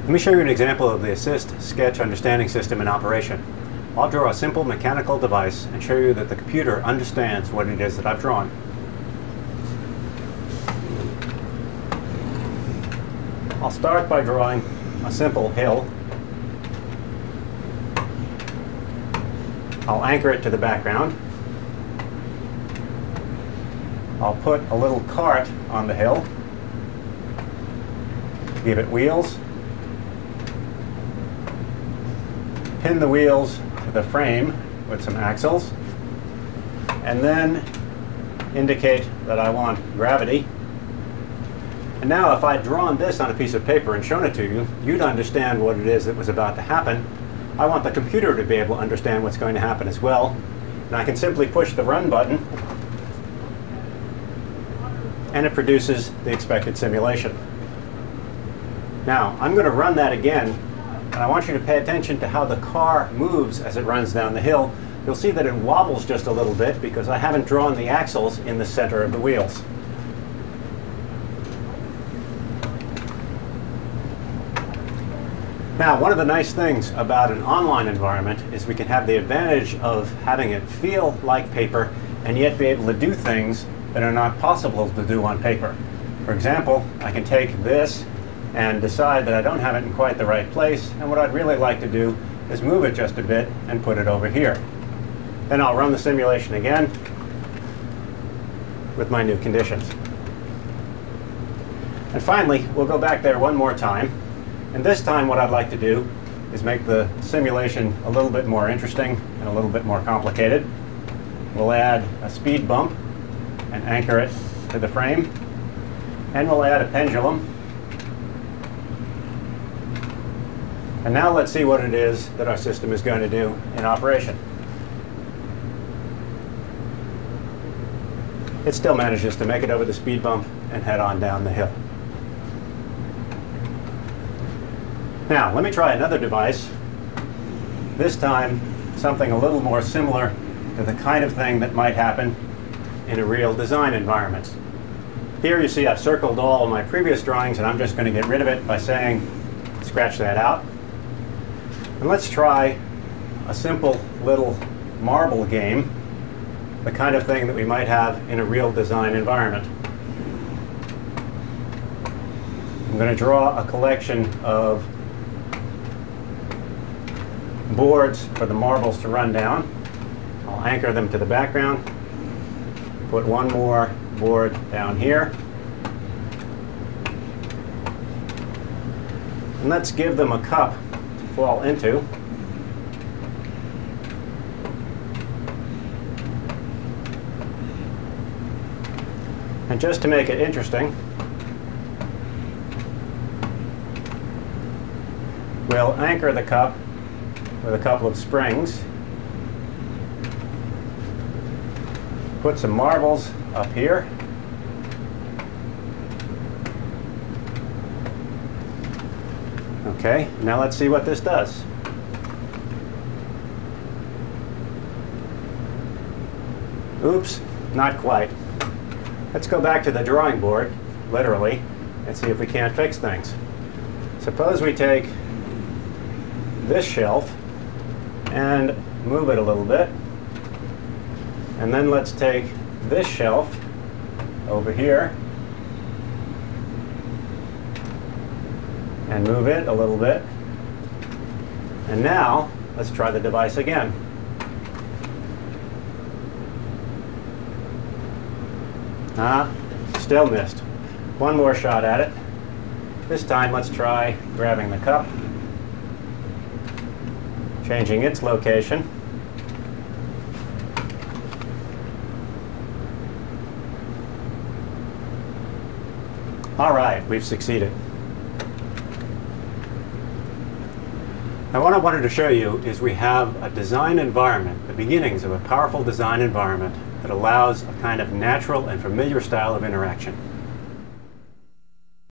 Let me show you an example of the Assist Sketch Understanding System in operation. I'll draw a simple mechanical device and show you that the computer understands what it is that I've drawn. I'll start by drawing a simple hill. I'll anchor it to the background. I'll put a little cart on the hill, give it wheels, pin the wheels to the frame with some axles, and then indicate that I want gravity. And now if I'd drawn this on a piece of paper and shown it to you, you'd understand what it is that was about to happen. I want the computer to be able to understand what's going to happen as well. And I can simply push the run button, and it produces the expected simulation. Now, I'm going to run that again, and I want you to pay attention to how the car moves as it runs down the hill. You'll see that it wobbles just a little bit because I haven't drawn the axles in the center of the wheels. Now, one of the nice things about an online environment is we can have the advantage of having it feel like paper and yet be able to do things that are not possible to do on paper. For example, I can take this and decide that I don't have it in quite the right place, and what I'd really like to do is move it just a bit and put it over here. Then I'll run the simulation again with my new conditions. And finally, we'll go back there one more time. And this time what I'd like to do is make the simulation a little bit more interesting and a little bit more complicated. We'll add a speed bump and anchor it to the frame. And we'll add a pendulum. And now let's see what it is that our system is going to do in operation. It still manages to make it over the speed bump and head on down the hill. Now, let me try another device. This time, something a little more similar to the kind of thing that might happen in a real design environment. Here you see I've circled all of my previous drawings, and I'm just going to get rid of it by saying, scratch that out. And let's try a simple little marble game, the kind of thing that we might have in a real design environment. I'm going to draw a collection of boards for the marbles to run down. I'll anchor them to the background, put one more board down here, and let's give them a cup to fall into. And just to make it interesting, we'll anchor the cup with a couple of springs, put some marbles up here, okay, now let's see what this does. Oops, not quite. Let's go back to the drawing board, literally, and see if we can't fix things. Suppose we take this shelf and move it a little bit. And then let's take this shelf over here and move it a little bit. And now, let's try the device again. Still missed. One more shot at it. This time, let's try grabbing the cup, changing its location. All right, we've succeeded. Now what I wanted to show you is we have a design environment, the beginnings of a powerful design environment that allows a kind of natural and familiar style of interaction.